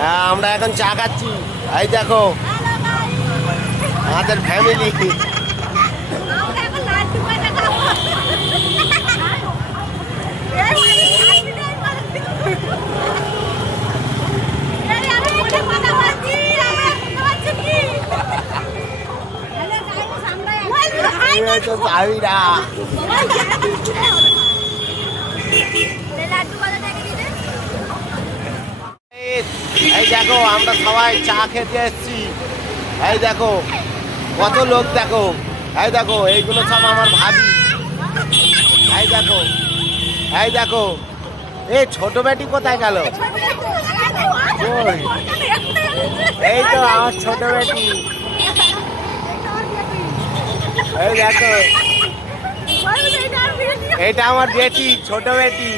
হ্যাঁ, আমরা এখন চা খাচ্ছি। এই দেখো আমাদের ফ্যামিলি। এই দেখো আমরা সবাই চা খেতে এসেছি। এই দেখো কত লোক, দেখো এই দেখো এইগুলো সব আমার ভাবি। এই দেখো, এই দেখো এই ছোট বেটি কোথায় গেল? এই তো আমার ছোট বেটি। এই দেখো এইটা আমার বেটি, ছোট বেটি।